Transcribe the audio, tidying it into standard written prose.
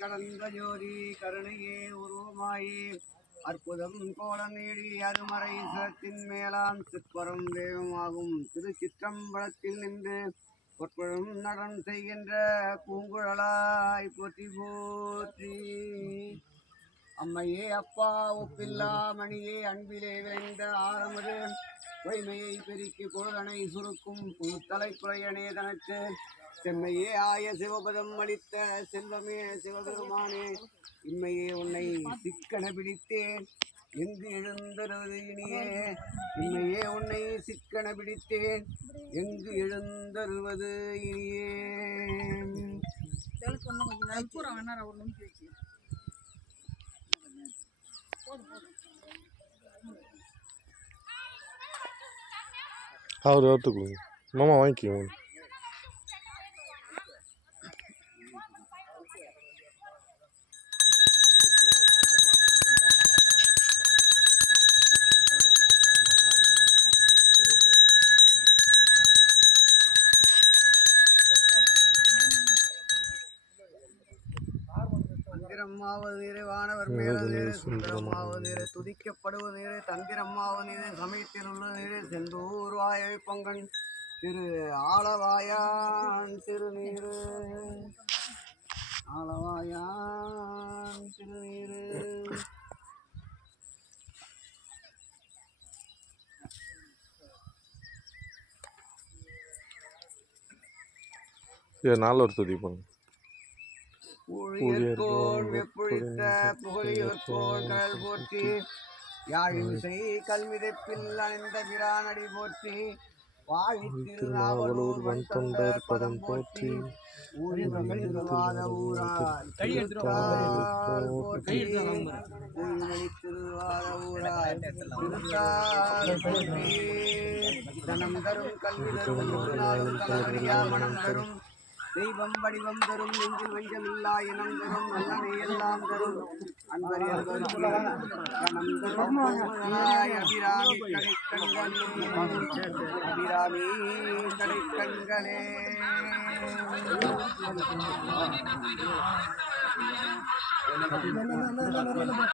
கடந்த ஜோதி கருணையே உருவமாயே அற்புதம் கோல நீடி அருமறை சிரத்தின் மேலாம் சிற்பரம் வேகமாகும் திருச்சிற்றம்பலத்தில் நின்று பொற்பழும் நடன் செய்கின்ற பூங்குழலாய் போற்றி போற்றி. அம்மையே அப்பா ஒப்பில்லா மணியே அன்பிலே விளைந்த ஆரமது பொய்மையை பெருக்கி குழலனை சுருக்கும் புழுத்தலைப்புறையனே தனக்கு செம்மையே ஆய சிவபதம் அளித்த செல்வமே சிவபெருமானே இம்மையே உன்னை சிக்கன பிடித்தேன் எங்கு எழுந்தருவது இனியே. இம்மையே உன்னை சிக்கன பிடித்தேன் எங்கு எழுந்தருவது இனியே. அவர் எடுத்துக்கோங்க மாமா வாங்கிக்கோங்க. தந்திரம்மாவது நீரே வானவர் மேல நீரே சுந்தரம்மாவது நீரே துதிக்கப்படுவது நீரே தந்திரம்மாவது நீரே சமயத்தில் உள்ள நீரே செந்தூர் வாயை பொங்கன் திரு ஆளவாயான் திருநீரு ஆளவாயான் திருநீரு. நாலு ஒரு துதிப்பாங்க. ஊழியர்கோள் வெப்புழித்த புகழியோர்கோள் கடல் போற்றி யாழிசை கல்விதைப்பில் அணிந்த பிரானடி போற்றி வாழி திருநாவலூர் வன் தொண்டர் பதம் போற்றி ஊழி மகள் திருவாத ஊரார் போற்றி ஊழிமணி திருவாத ஊரார் போற்றி. தனம் தரும் கல்வி தரும் நாளும் தலைவரியா மனம் தரும் தெய்வம் வடிவம் தரும் நெஞ்சில் வஞ்சமில்லா இனம் தரும் நல்லனை எல்லாம் தரும் அன்பரியம் தரும் அபிராமி கடைக்கண்களே.